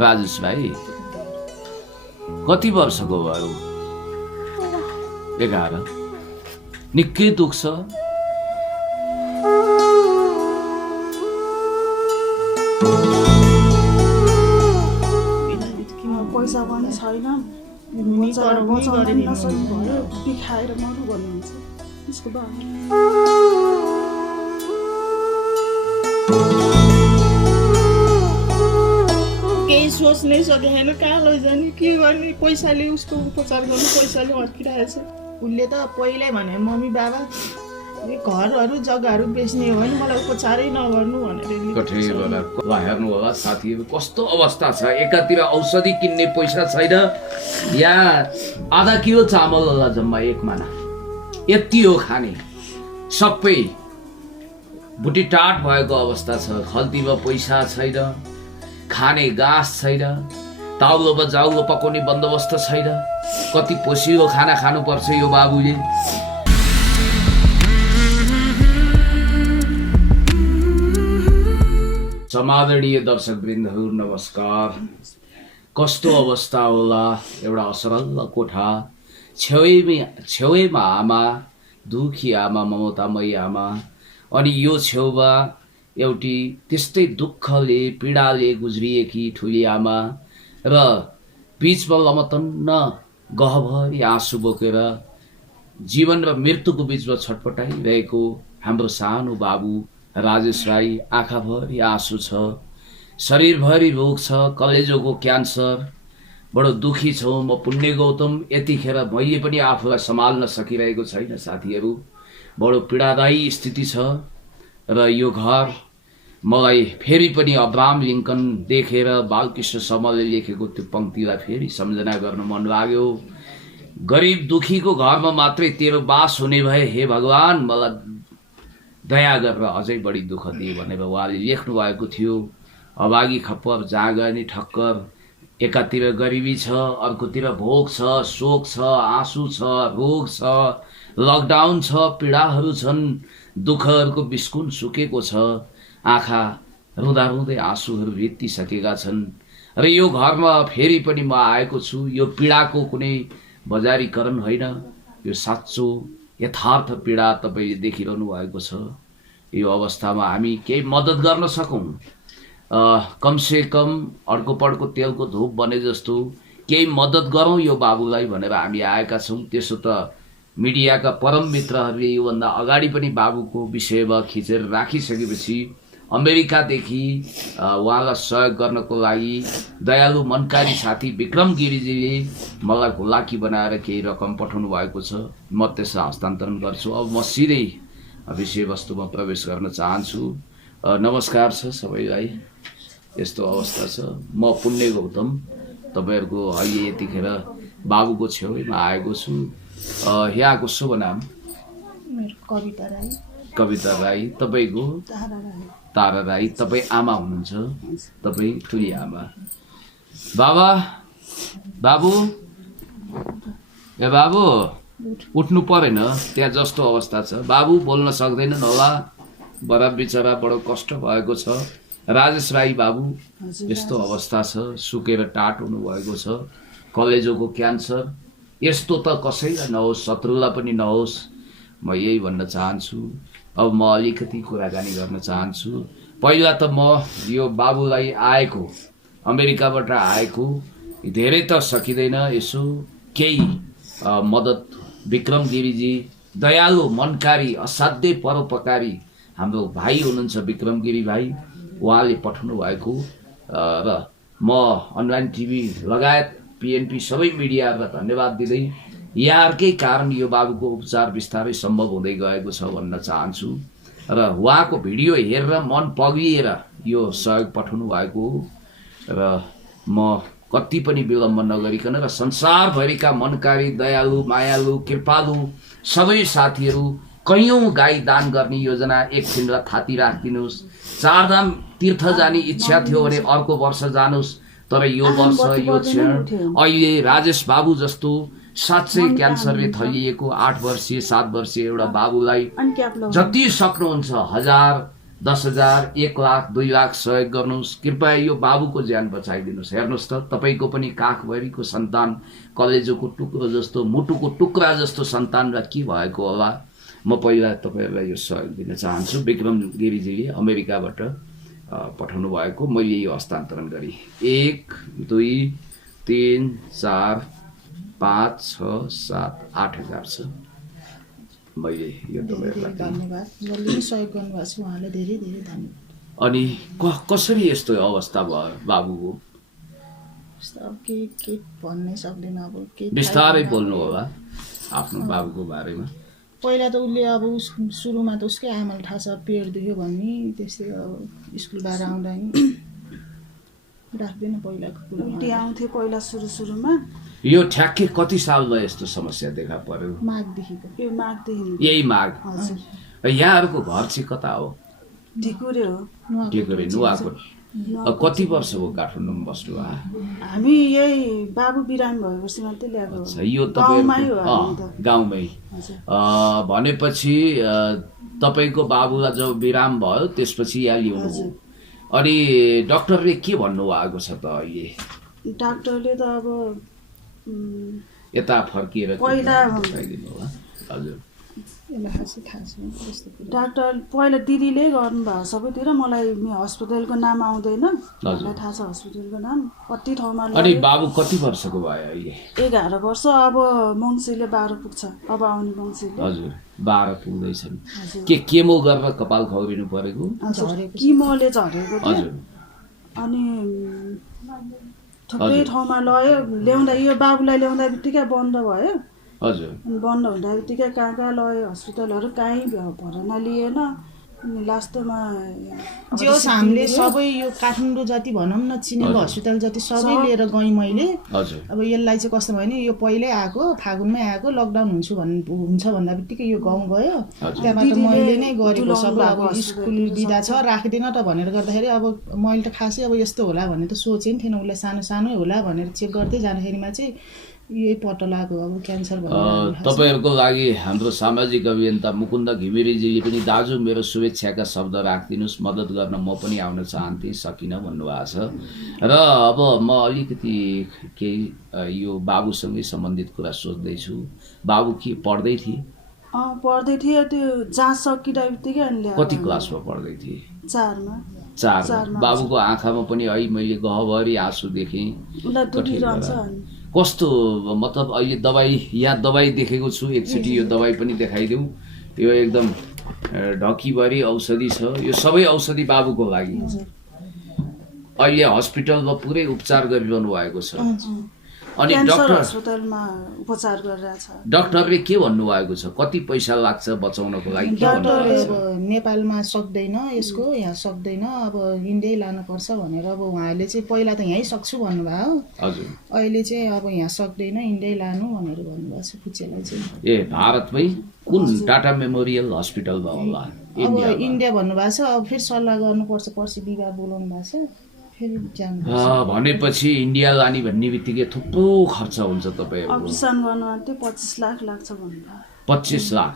राजेश भाइ कति वर्षको भयो? 11। निकै दुख्छ। पैसा पनि छैन, बचाउन नसक्नु भयो, बिखाएर मरु भन्नुहुन्छ त्यसको बारेमा। केही सोच्नै सकेन, कहाँ लैजाने, के गर्ने, पैसाले उसको उपचार गर्नु पैसाले अड्किरहेछ। उसले त पहिल्यै भने मम्मी बाबा घरहरू जग्गाहरू बेच्ने हो भने मलाई उपचारै नगर्नु भनेर हेर्नु होला साथीहरू कस्तो अवस्था छ। एकातिर औषधि किन्ने पैसा छैन, यहाँ आधा किलो चामल होला जम्मा 1 माना, यति हो खाने, सबै बुटी टाट भएको अवस्था छ। खल्तीमा पैसा छैन, खाने गाँस छैन, ताउलोमा जाउलो पकाउने बन्दोबस्त छैन। कति पोसिलो खाना खानुपर्छ यो बाबुले। समादरणीय दर्शकवृन्दहरू नमस्कार। कस्तो अवस्था होला, एउटा असरल कोठा, छेउमा आमा, दुखी आमा, ममतामयी आमा, अनि यो छेउमा एउटी त्यस्तै दुःखले पीडाले गुज्रिएकी ठुली आमा, र बीचमा लमतन्न गहभरि आँसु बोकेर जीवन र मृत्युको बीचमा छटपटाइरहेको हाम्रो सानो बाबु राजेश राई। आँखाभरि आँसु छ, शरीरभरि रोग छ, कलेजोको क्यान्सर। बडो दुखी छौँ म पुण्य गौतम। यतिखेर मैले पनि आफूलाई सम्हाल्न सकिरहेको छैन साथीहरू। बडो पीडादायी स्थिति छ र यो घर मलाई फेरि पनि अब्राहम लिङ्कन देखेर बालकृष्ण समलले लेखेको त्यो पंक्तिलाई फेरि सम्झना गर्न मन लाग्यो। गरिब दुखीको घरमा मात्रै तेरो बास हुने भए हे भगवान, मलाई दया गरेर अझै बढी दुःख दिए भनेर उहाँले लेख्नु भएको थियो। अभागी खप्पर, जहाँ गए नि ठक्कर। एकातिर गरिबी छ, अर्कोतिर भोग छ, शोक छ, आँसु छ, रोग छ, लकडाउन छ, पीडाहरू छन्, दुःखहरूको बिस्कुन सुकेको छ। आँखा रुँदा रुँदै आँसुहरू रित्तिसकेका छन् र यो घरमा फेरि पनि म आएको छु। यो पीडाको कुनै बजारीकरण होइन, यो साँचो यथार्थ पीडा तपाईले देखिरहनु भएको छ। यो अवस्थामा हामी केही मद्दत गर्न सकौँ, कमसे कम अर्को पड्को तेलको धूप बने जस्तो केही मद्दत गरौँ यो बाबुलाई भनेर हामी आएका छौँ। त्यसो त मिडियाका परम मित्रहरूले योभन्दा अगाडि पनि बाबुको विषयमा खिचेर राखिसकेपछि अमेरिकादेखि उहाँलाई सहयोग गर्नको लागि दयालु मनकारी साथी विक्रम गिरीजीले मलाई हुलाकी बनाएर केही रकम पठाउनु भएको छ। म त्यसलाई हस्तान्तरण गर्छु। अब म सिधै विषयवस्तुमा प्रवेश गर्न चाहन्छु। नमस्कार छ सबैलाई। यस्तो अवस्था छ। म पुण्य गौतम तपाईहरुको अहिले यतिखेर बाबुको छेउमा आएको छु। यहाँको शुभ नाम? मेरो कविता राई। कविता राई। तपाईको? तारा राई। तपाई आमा हुनुहुन्छ? तपाई ठुली आमा। बाबा, बाबु, ए बाबु उठ्नु परेन, त्यहाँ जस्तो अवस्था छ। बाबु बोल्न सक्दैनन् होला, बडा बिचरा बडो कष्ट भएको छ। राजेश राई बाबु यस्तो अवस्था छ, सुकेर टाट हुनु भएको छ, कलेजोको क्यान्सर। यस्तो त कसैलाई नहोस्, शत्रुलाई पनि नहोस्, म यही भन्न चाहन्छु। अब म अलिकति कुराकानी गर्न चाहन्छु। पहिला त म यो बाबुलाई आएको अमेरिकाबाट आएको धेरै त सकिँदैन, यसो केही मद्दत विक्रम गिरीजी दयालु मनकारी असाध्यै परोपकारी हाम्रो भाइ हुनुहुन्छ विक्रम गिरी भाइ, उहाँले पठाउनु भएको र म अनलाइन टिभी लगायत पिएनपी सबै मिडियाहरूलाई धन्यवाद दिँदै यहाँहरूकै कारण यो बाबुको उपचार बिस्तारै सम्भव हुँदै गएको छ भन्न चाहन्छु। र उहाँको भिडियो हेरेर मन पग्लिएर यो सहयोग पठाउनु भएको र म कति पनि विलम्ब नगरिकन र संसारभरिका मनकारी दयालु मायालु कृपालु सबै साथीहरू कैयौं गाई दान गर्ने योजना एकछिनलाई थाती राखिदिनुहोस्। चारधाम तीर्थ जाने इच्छा थियो भने अर्को वर्ष जानुहोस्, तर यो वर्ष यो क्षण अहिले राजेश बाबु जस्तो साँच्चै क्यान्सरले थलिएको 8 वर्षीय 7 वर्षीय एउटा बाबुलाई जति सक्नुहुन्छ 1000 10,000 1 लाख 2 लाख सहयोग गर्नुहोस्। कृपया यो बाबुको ज्यान बचाइदिनुहोस्। हेर्नुहोस् त तपाईँको पनि काखभरिको सन्तान, कलेजोको टुक्रो जस्तो, मुटुको टुक्रा जस्तो सन्तानलाई के भएको होला। म पहिला तपाईँहरूलाई यो सहयोग दिन चाहन्छु। विक्रम गिरिजीले अमेरिकाबाट पठाउनु भएको मैले यो हस्तान्तरण गरेँ। 1 2 3 4 5 6 7 8,000 छ। मैले यो तपाईँहरूलाई धन्यवाद। जसले पनि सहयोग गर्नुभएको छ उहाँलाई धेरै धेरै धन्यवाद। अनि कसरी यस्तो अवस्था भयो बाबुको? अब के भन्नै सक्दैन। अब के बिस्तारै बोल्नु होला आफ्नो बाबुको बारेमा। पहिला त उसले अब सुरुमा त उसकै आमालाई थाहा छ पेट दुख्यो भन्ने, त्यस्तै अब स्कुलबाट आउँदा नि राख्दैन पहिलाको कुरा। उल्टी आउँथ्यो पहिला सुरुमा। यो ठ्याक्कै कति सालमा यस्तो समस्या देखा पर्यो? माघदेखिको। यो माघदेखि। यही माघ। हजुर। यहाँहरूको घर चाहिँ कता हो? ढिकुरे हो। ढिकुरे नुवाकोट। कति वर्ष हो काठमाडौँमा बस्नु भयो? हामी यही बाबु बिरामी भएपछि मात्रै ल्याएको हो। अच्छा, यो गाउँमै हो तपाईँको हामी त। गाउँमै। भनेपछि तपाईँको बाबुलाई जब बिराम भयो त्यसपछि यहाँ ल्याउनु हो। अनि डाक्टरले के भन्नुभएको छ त अहिले? डाक्टरले त अब यता फर्किएर पहिला बताइदिनु होला। हजुर। डाक्टर पहिला दिदीले गर्नुभयो सबैतिर। मलाई हस्पिटलको नाम आउँदैन, मलाई थाहा छ हस्पिटलको नाम। कति ठाउँमा। अनि बाबु कति वर्षको भयो अहिले? 11 वर्ष। अब मङ्सिरले 12 पुग्छ। अब आउने मङ्सिरले। हजुर 12 पुग्दैछन्। के केमो गरेर कपाल खौरिनु परेको? किमोले झरेको थियो। हजुर। अनि थुप्रै ठाउँमा लयो। ल्याउँदा यो बाबुलाई ल्याउँदा बित्तिकै बन्द भयो। हजुर। बन्द हुँदा बित्तिकै कहाँ लयो हस्पिटलहरू, कहीँ भरमा लिएन। अनि लास्टमा जोस् हामीले सबै यो काठमाडौँ जति भनौँ न चिनेको हस्पिटल जति सबै लिएर गएँ मैले। हजुर। अब यसलाई चाहिँ कस्तो भयो भने यो पहिल्यै आएको फागुनमै आएको लकडाउन हुन्छ भन्दा बित्तिकै यो गाउँ गयो। त्यहाँबाट मैले नै गरेको सबै। अब स्कुल बिदा छ राखिदिन त भनेर गर्दाखेरि अब मैले त खासै अब यस्तो होला भन्ने त सोचेँ नि थिएन। उसलाई सानै होला भनेर चेक गर्दै जाँदाखेरिमा चाहिँ यही पत्तो लाग्यो अब क्यान्सर भनेर। तपाईँहरूको लागि हाम्रो सामाजिक अभियन्ता मुकुन्द घिमिरेजीले पनि दाजु मेरो शुभेच्छाका शब्द राखिदिनुहोस्, मद्दत गर्न म पनि आउन चाहन्थेँ, सकिनँ भन्नुभएको छ। र अब म अलिकति केही यो बाबुसँगै सम्बन्धित कुरा सोच्दैछु। बाबु के पढ्दै थिए? पढ्दै थिए। त्यो जाँच सकिँदा बित्तिकै अनि कति क्लासमा पढ्दै थिए? 4मा। 4। बाबुको आँखामा पनि है मैले गहभरि आँसु देखेँ। कस्तो मतलब अहिले यहाँ दबाई देखेको छु, एकचोटि यो दबाई पनि देखाइदेऊ। यो एकदम ढकीभरि औषधि छ। यो सबै औषधि बाबुको लागि। अहिले हस्पिटलमा पुरै उपचार गरिरहनु भएको छ। अनि डाक्टर अस्पतालमा उपचार गरिरहेछ। डाक्टरले के भन्नुभएको छ? कति पैसा लाग्छ बचाउनको लागि? डाक्टरले अब नेपालमा सक्दैन यसको, यहाँ सक्दैन, अब इन्डियै लानुपर्छ भनेर अब उहाँले चाहिँ पहिला त यहीँ सक्छु भन्नुभयो। हजुर। अहिले चाहिँ अब यहाँ सक्दैन इन्डियै लानु भनेर भन्नुभएको छ फुच्चेलाई चाहिँ। ए भारतमै कुन टाटा मेमोरियल हस्पिटलमा होला? अब इन्डिया भन्नुभएको छ। अब फेरि सल्लाह गर्नुपर्छ, पर्सि बिहिबार बोलाउनु भएको छ। भनेपछि इन्डिया लाने भन्ने बित्तिकै थुप्रो खर्च हुन्छ। तपाईँहरू अपरेसन गर्नुमा चाहिँ 25 लाख लाग्छ भन्नुभयो। 25 लाख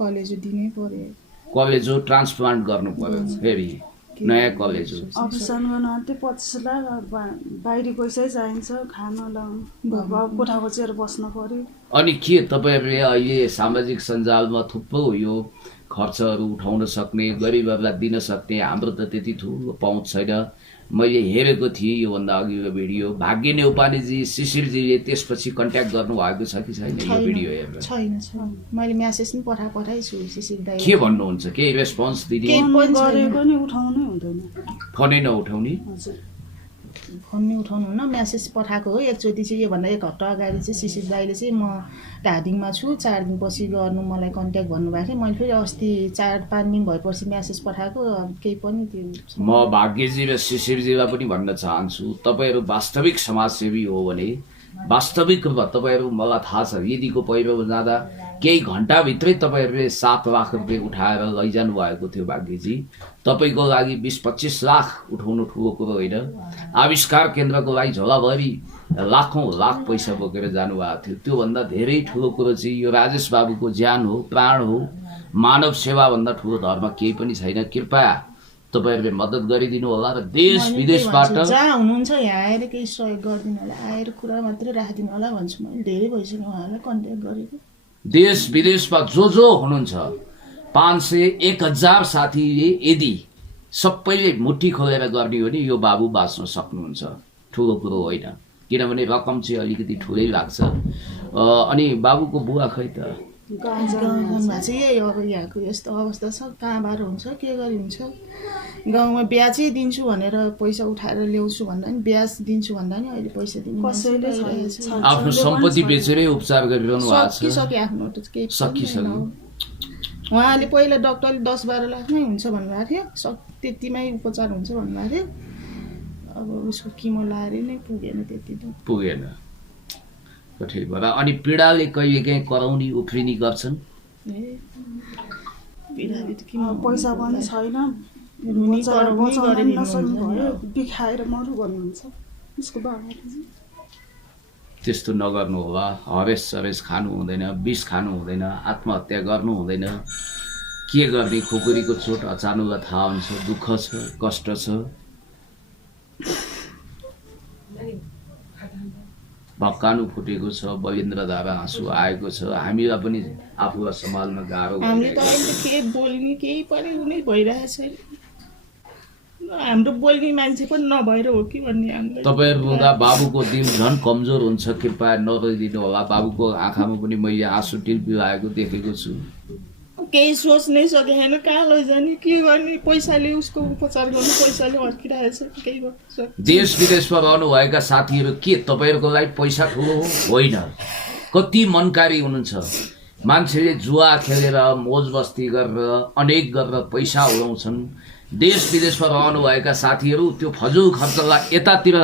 कलेज दिनै पर्यो। कलेजो ट्रान्सप्लान्ट गर्नु पर्यो, फेरि नयाँ कलेज हो। अपरेसन गर्नुमा चाहिँ 25 लाख। बाहिरी पैसै चाहिन्छ, खान लाउनु, कोठा बसेर बस्न पर्यो। अनि के तपाईँहरूले अहिले सामाजिक सञ्जालमा थुप्रो यो खर्चहरू उठाउन सक्ने, गरिबहरूलाई दिन सक्ने, हाम्रो त त्यति ठुलो पहुँच छैन। मैले हेरेको थिएँ योभन्दा अघिको भिडियो। भाग्य नेउपानेजी, शिशिरजीले त्यसपछि कन्ट्याक्ट गर्नुभएको छ कि छैन यो भिडियो हेरेर? छैन। मैले मेसेज पनि पठाएछु शिशिर दाइ। के भन्नुहुन्छ? केही रेस्पोन्स दिदी? गरेको नि उठाउनै हुँदैन। फोनै नउठाउने? हजुर। फोन नै उठाउनुहुन्न। मेसेज पठाएको हो एकचोटि चाहिँ। योभन्दा 1 हप्ता अगाडि चाहिँ शिशिर दाइले चाहिँ म धादिङमा छु 4 दिनपछि गर्नु मलाई कन्ट्याक्ट भन्नुभएको थियो। मैले फेरि अस्ति 4-5 दिन भएपछि मेसेज पठाएको, केही पनि त्यो। म भाग्यजी र शिशिरजीलाई पनि भन्न चाहन्छु, तपाईँहरू वास्तविक समाजसेवी हो भने वास्तविक रूपमा तपाईँहरू, मलाई थाहा छ यदिको पहिरोमा जाँदा केही घन्टाभित्रै तपाईँहरूले 7 लाख रुपियाँ उठाएर लैजानु भएको थियो। भाग्यजी तपाईँको लागि 20-25 लाख उठाउनु ठुलो कुरो होइन। आविष्कार केन्द्रको लागि झोलाभरि लाखौँ लाख पैसा बोकेर जानुभएको थियो। त्योभन्दा धेरै ठुलो कुरो चाहिँ यो राजेश बाबुको ज्यान हो, प्राण हो। मानव सेवाभन्दा ठुलो धर्म केही पनि छैन। कृपया तपाईँहरूले मद्दत गरिदिनु होला र देश विदेशबाट जहाँ हुनुहुन्छ यहाँ आएर केही सहयोग गरिदिनु होला, आएर कुरा मात्रै राखिदिनु होला भन्छु। मैले धेरै भइसक्यो उहाँलाई कन्ट्याक्ट गरेको। देश विदेशमा जो हुनुहुन्छ 500-1000 साथीले यदि सबैले मुट्ठी खोलेर गर्ने हो भने यो बाबु बाँच्न सक्नुहुन्छ। ठुलो कुरो होइन, किनभने रकम चाहिँ अलिकति ठुलै लाग्छ। अनि बाबुको बुवा खै त? गाउँमा चाहिँ यही अब यहाँको यस्तो अवस्था छ, कहाँबाट हुन्छ के गरी हुन्छ। गाउँमा ब्याजै दिन्छु भनेर पैसा उठाएर ल्याउँछु भन्दा नि, ब्याज दिन्छु भन्दा नि अहिले पैसा दिनु कसैले आफ्नो सम्पत्ति बेचेरै उपचार गरिरहनु भएको छ। सकिसक्यो आफ्नो केही सकिसक्यो। उहाँले पहिला डक्टरले 10-12 लाखमै हुन्छ भन्नुभएको थियो, त्यतिमै उपचार हुन्छ भन्नुभएको थियो। अब उसको किमो लाएर नै पुगेन, त्यति त पुगेन। कठिबाट अनि पीडाले कहिलेकाहीँ कराउनी उफ्रिनी गर्छन्। पैसा पनि छैन, बिखाएर मरु भन्नुहुन्छ उसको बाबा। त्यस्तो नगर्नु होला, हरेस सरेस खानु हुँदैन, विष खानु हुँदैन, आत्महत्या गर्नु हुँदैन। के गर्ने, खुकुरीको चोट अचानक थाहा हुन्छ, दुःख छ, कष्ट छ। भक्कानु फुटेको छ, बलिन्द्र धारा आँसु आएको छ। हामीलाई पनि आफूलाई सम्हाल्न गाह्रो। हामीले त अहिले के बोल्ने केही पनि हुनै भइरहेछ। हाम्रो बोल्ने मान्छे पनि नभएर हो कि भन्ने हामीलाई। तपाईँहरू हुँदा बाबुको दिल झन् कमजोर हुन्छ, कृपया नरोइदिनु होला। बाबुको आँखामा पनि मैले आँसु टिल्पिरहेको देखेको छु। केही सोच्नै सकेन, कहाँ लैजाने के गर्ने। पैसाले उसको उपचार गर्नु पैसाले अड्किरहेछ। केही गर्छ। देश विदेशमा रहनुभएका साथीहरू के तपाईँहरूको लागि पैसा ठुलो होइन? कति मनकारी हुनुहुन्छ। मान्छेले जुवा खेलेर मोज मस्ती गरेर अनेक गरेर पैसा उडाउँछन्। देश विदेशमा रहनुभएका साथीहरू त्यो फजुल खर्चलाई यतातिर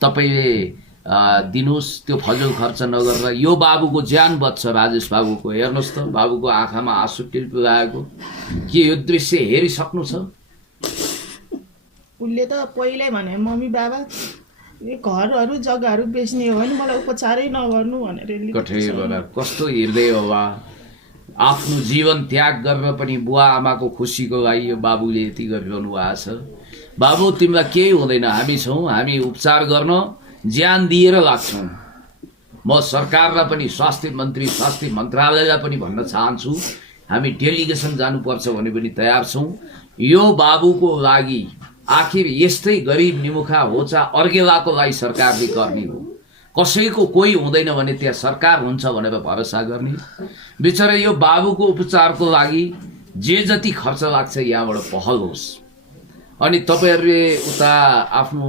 तपाईँले दिनुहोस्। त्यो फजुल खर्च नगरेर यो बाबुको ज्यान बच्छ। राजेश बाबुको हेर्नुहोस् त, बाबुको आँखामा आँसु टिल्पिरहेको। के यो दृश्य हेरिसक्नु छ? उसले त पहिल्यै भने मम्मी बाबा घरहरू जग्गाहरू बेच्ने हो भने मलाई उपचारै नगर्नु भनेर। कस्तो हृदय होला। आफ्नो जीवन त्याग गरेर पनि बुवा आमाको खुसीको लागि यो बाबुले यति गरिरहनु भएको छ। बाबु तिमीलाई केही हुँदैन, हामी छौँ, हामी उपचार गर्न ज्यान दिएर लाग्छौँ। म सरकारलाई पनि, स्वास्थ्य मन्त्रालयलाई पनि भन्न चाहन्छु, हामी डेलिगेसन जानुपर्छ भने पनि तयार छौँ। यो बाबुको लागि आखिर यस्तै गरिब निमुखा होचा अर्गेलाको लागि सरकारले गर्ने हो। कसैको कोही हुँदैन भने त्यहाँ सरकार हुन्छ भनेर भरोसा गर्ने। बिचरा यो बाबुको उपचारको लागि जे जति खर्च लाग्छ यहाँबाट पहल होस्। अनि तपाईँहरूले उता आफ्नो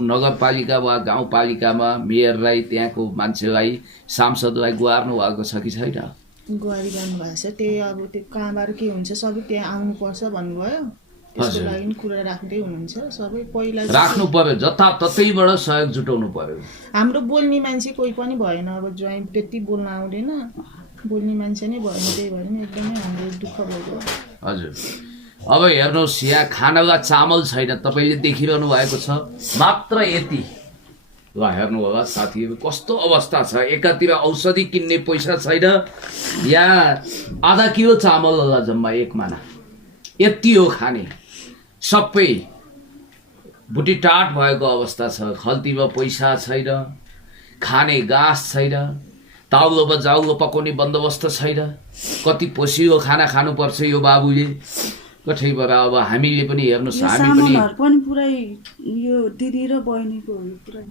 नगरपालिका वा गाउँपालिकामा मेयरलाई, त्यहाँको मान्छेलाई, सांसदलाई गुहार्नु भएको छ कि छैन? गुहारिरहनु भएको छ। त्यही अब त्यो कहाँबाट के हुन्छ सबै त्यहाँ आउनुपर्छ भन्नुभयो। त्यसको लागि कुरा राख्दै हुनुहुन्छ सबै। पहिला राख्नु पर्यो, जताततैबाट सहयोग जुटाउनु पर्यो। हाम्रो बोल्ने मान्छे कोही पनि भएन। अब ज्वाइँ त्यति बोल्न आउँदैन, बोल्ने मान्छे नै भएन। त्यही भएर नि एकदमै हाम्रो दुःख भयो। हजुर, अब हेर्नुहोस्, यहाँ खानालाई चामल छैन, तपाईँले देखिरहनु भएको छ। मात्र यति। ल हेर्नु होला साथीहरू, कस्तो अवस्था छ। एकातिर औषधि किन्ने पैसा छैन, यहाँ आधा किलो चामल होला जम्मा एक माना, यति हो खाने। सबै बुटीटाट भएको अवस्था छ। खल्तीमा पैसा छैन, खाने घाँस छैन, ताउलोमा जाउलो पकाउने बन्दोबस्त छैन। कति पोसिलो खाना खानुपर्छ यो बाबुले। कठैबाट अब हामीले पनि हेर्नुहोस्,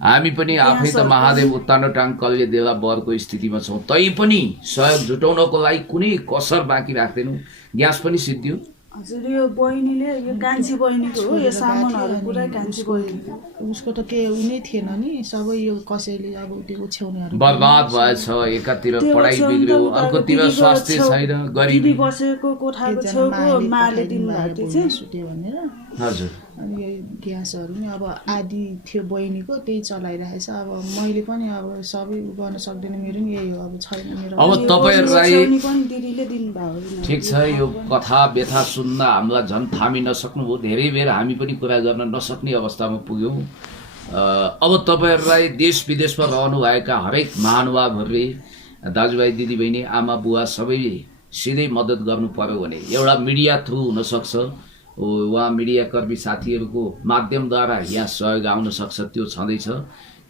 हामी पनि आफै त महादेव उत्तानो टाङ कल्ले देला बरको स्थितिमा छौँ। तै पनि सहयोग जुटाउनको लागि कुनै कसर बाँकी राख्दैनौँ। ग्यास पनि सिद्धियो। हजुर, यो बहिनीले, यो कान्छी बहिनीको हो, यो सामानहरू पुरा कान्छी बहिनीको। उसको त केही उनी थिएन नि, सबै यो कसैले अब त्यो ओछ्याउनेहरू बर्बाद भएछ। एकातिर पढाइ बिग्रियो, अर्कोतिर स्वास्थ्य छैन, गरिबी। बसेको कोठाको छेउको माले दिनुभएको थियो सुट्यो भनेर। हजुर, अनि यो ग्यासहरू नि अब आदि थियो बहिनीको, त्यही चलाइरहेछ। अब मैले पनि अब सबै गर्न सक्दैन, मेरो नि यही हो, अब छैन मेरो। अब तपाईँहरूलाई दिदीले दिनुभयो। ठिक छ, यो कथा व्यथा सुन्न हामीलाई झन् थामी नसक्नु हो। धेरै बेर हामी पनि कुरा गर्न नसक्ने अवस्थामा पुग्यौँ। अब तपाईँहरूलाई देश विदेशमा रहनुभएका हरेक महानुभावहरूले, दाजुभाइ दिदीबहिनी, आमा बुवा सबैले सिधै मद्दत गर्नु पर्यो भने एउटा मिडिया थ्रु हुनसक्छ। उहाँ मिडियाकर्मी साथीहरूको माध्यमद्वारा यहाँ सहयोग आउन सक्छ त्यो छँदैछ।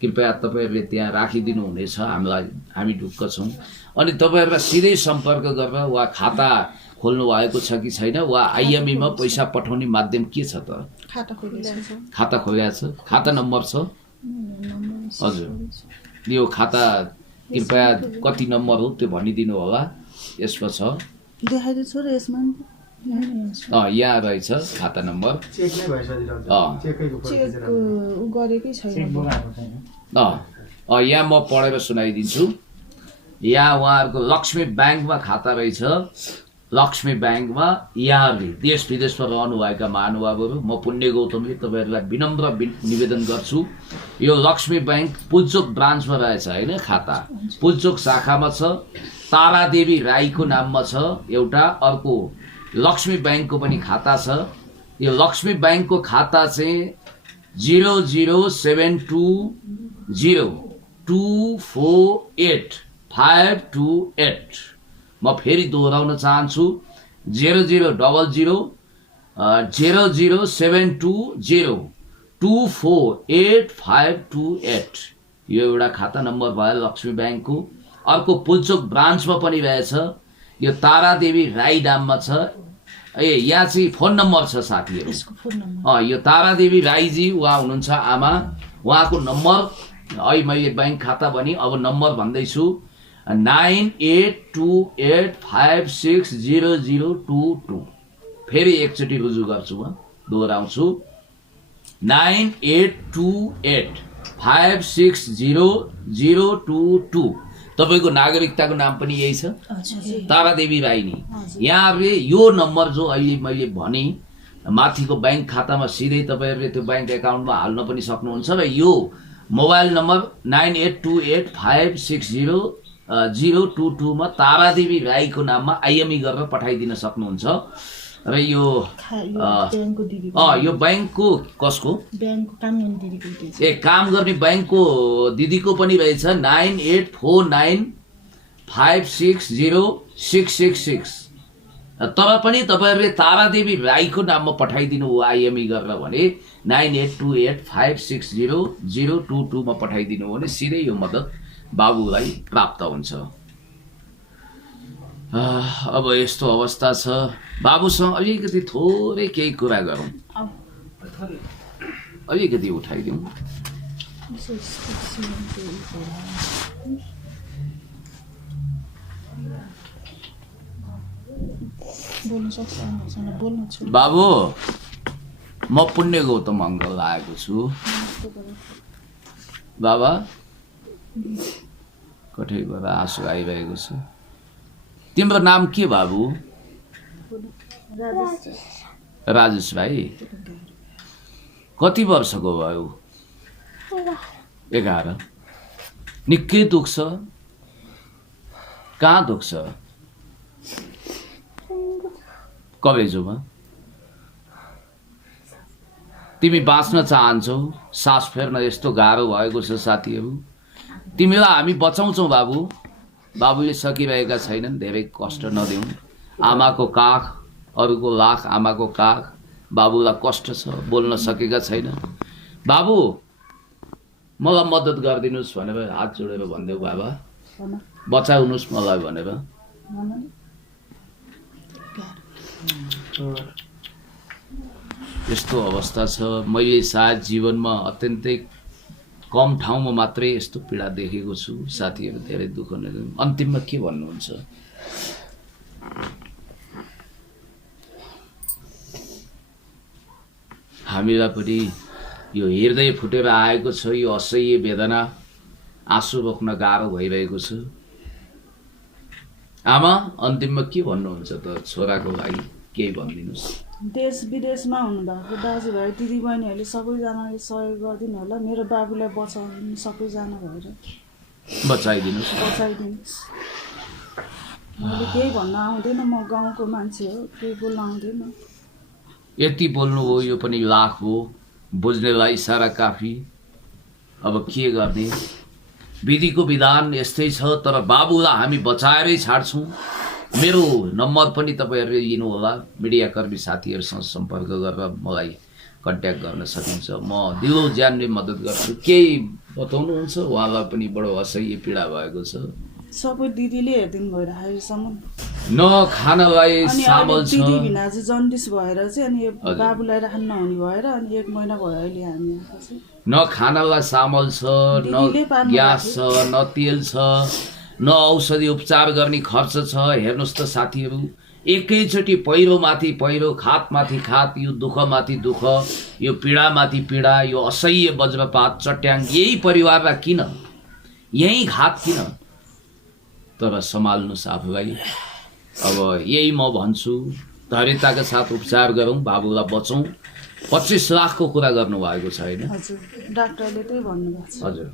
कृपया तपाईँहरूले त्यहाँ राखिदिनु हुनेछ, हामी ढुक्क छौँ। अनि तपाईँहरूलाई सिधै सम्पर्क गरेर वा खाता खोल्नु भएको छ कि छैन, वा आइएमईमा पैसा पठाउने माध्यम के छ त? खाता खोलेको छ, खाता नम्बर छ हजुर। यो खाता कृपया कति नम्बर हो त्यो भनिदिनु होला। यसमा छ देखाइदिन्छु र यसमा यहाँ रहेछ खाता नम्बर। यहाँ म पढेर सुनाइदिन्छु। यहाँ उहाँहरूको लक्ष्मी ब्याङ्कमा खाता रहेछ। लक्ष्मी ब्याङ्कमा यहाँहरूले देश विदेशमा रहनुभएका महानुभावहरू, म पुण्य गौतमले तपाईँहरूलाई विनम्र निवेदन गर्छु, यो लक्ष्मी ब्याङ्क पुल्चोक ब्रान्चमा रहेछ होइन, खाता पुल्चोक शाखामा छ। तारादेवी राईको नाममा छ एउटा। अर्को लक्ष्मी ब्याङ्कको पनि खाता छ। यो लक्ष्मी ब्याङ्कको खाता चाहिँ 00722485528। म फेरि दोहोऱ्याउन चाहन्छु 00720248528। यो एउटा खाता नम्बर भयो लक्ष्मी ब्याङ्कको। अर्को पुल्चोक ब्रान्चमा पनि रहेछ, यो तारादेवी राई नाममा छ। यहाँ चाहिँ फोन नम्बर छ साथीहरू। यो तारादेवी राईजी उहाँ हुनुहुन्छ आमा, उहाँको नम्बर अहिले मैले ब्याङ्क खाता भनी अब नम्बर भन्दैछु 9828560022। फेरि एकचोटि रुजु गर्छु, म दोहोऱ्याउँछु 9828560022। तपाईँको नागरिकताको नाम पनि यही छ, तारादेवी राई नि। यहाँहरूले यो नम्बर जो अहिले मैले भने माथिको ब्याङ्क खातामा सिधै तपाईँहरूले त्यो ब्याङ्क एकाउन्टमा हाल्न पनि सक्नुहुन्छ। र यो मोबाइल नम्बर 9828560022 मा तारादेवी राईको नाममा आइएमई गरेर पठाइदिन सक्नुहुन्छ। र यो ब्याङ्कको कसको काम गर्ने ब्याङ्कको दिदीको पनि रहेछ 9849560666। तर पनि तपाईँहरूले तारादेवी राईको नाममा पठाइदिनु हो आइएमई गरेर भने 9828560022 मा पठाइदिनु हो भने सिधै यो मद्दत बाबुलाई प्राप्त हुन्छ। अब यस्तो अवस्था छ, बाबुसँग अलिकति थोरै केही कुरा गरौँ, अलिकति उठाइदिउँ। बाबु, म पुण्य गौतम अङ्कल आएको छु। बाबा कठैबाट आँसु आइरहेको छ। तिम्रो नाम के बाबु? राजेश भाइ। कति वर्षको भयो? 11। निकै दुख्छ? कहाँ दुख्छ? कलेजोमा। तिमी बाँच्न चाहन्छौ, सास फेर्न यस्तो गाह्रो भएको छ साथीहरू। तिमीलाई हामी बचाउँछौ बाबु। बाबुले सकिरहेका छैनन्, धेरै कष्ट नदेऊ। आमाको काख अरूको लाख, आमाको काख। बाबुलाई कष्ट छ, बोल्न सकेका छैन। बाबु मलाई मद्दत गरिदिनुहोस् भनेर हात जोडेर भनिदेऊ बाबा, बचाउनुहोस् मलाई भनेर। यस्तो अवस्था छ। मैले सायद जीवनमा अत्यन्तै कम ठाउँमा मात्रै यस्तो पीडा देखेको छु साथीहरू। धेरै दुःख नै। अन्तिममा के भन्नुहुन्छ? हामीलाई पनि यो हृदय फुटेर आएको छ, यो असह्य वेदना, आँसु रोक्न गाह्रो भइरहेको छ। आमा अन्तिममा के भन्नुहुन्छ त छोराको लागि? केही भनिदिनुहोस्। देश विदेशमा हुनुभएको दाजुभाइ दिदीबहिनीहरूले सबैजनाले सहयोग गरिदिनु होला। मेरो बाबुलाई बचाउनु सबैजना भएर बचाइदिनुहोस्। मैले केही भन्न आउँदैन, म गाउँको मान्छे हो, केही बोल्न आउँदैन। यति बोल्नु हो, यो पनि लाख हो, बुझ्नेलाई इसारा काफी। अब के गर्ने? विधिको विधान यस्तै छ। तर बाबुलाई हामी बचाएरै छाड्छौँ। मेरो नम्बर पनि तपाईँहरूले लिनुहोला, मिडियाकर्मी साथीहरूसँग सम्पर्क गरेर मलाई कन्ट्याक्ट गर्न सकिन्छ। म दिलो ज्यानले मद्दत गर्छु। केही बताउनुहुन्छ? उहाँलाई पनि बडो असह्य पीडा भएको छ। सबै दिदीले हेरिदिनु भइरहेको अहिलेसम्म। न खानलाई अनि सामल छ, दिदी भिना चाहिँ जन्डिस भएर चाहिँ अनि बाबुलाई राख्न नहुने भएर अनि 1 महिना भयो अहिले हामी आएको चाहिँ। न खानलाई सामल छ, न दिदीले पार्नु ग्यास छ, भएको न तेल छ, न औषधि उपचार गर्ने खर्च छ। हेर्नुहोस् त साथीहरू, एकैचोटि पहिरोमाथि पहिरो, खातमाथि खात, यो दुःखमाथि दुःख, यो पीडामाथि पीडा, यो असह्य वज्रपात चट्याङ यही परिवारलाई किन, यही घात किन? तर सम्हाल्नुहोस् आफूलाई। अब यही म भन्छु, धैर्यताका साथ उपचार गरौँ, बाबुलाई बचौँ। 25 लाखको कुरा गर्नुभएको छ होइन? हजुर, डाक्टरले त्यही भन्नुभएको छ। हजुर,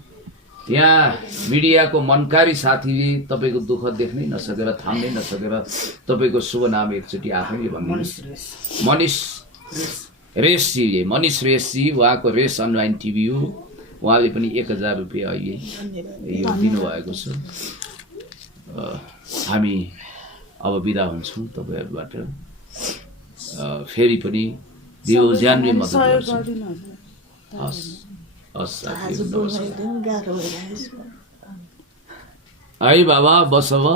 यहाँ मिडियाको मनकारी साथीले तपाईँको दुःख देख्नै नसकेर, थाम्नै नसकेर तपाईँको शुभ नाम एकचोटि आफैले भन्नुहोस्। मनिष रेसजीले, मनिष रेसजी, उहाँको रेस अनलाइन टिभी हो। उहाँले पनि 1000 रुपियाँ अहिले यो दिनुभएको छ। हामी अब बिदा हुन्छौँ तपाईँहरूबाट। फेरि पनि दियो ज्यानले मद्दत गर्छौँ। हस् हस् साथीहरू, नमस्कार। गाह्रो भइरहेको छ। है बाबा, बस अब।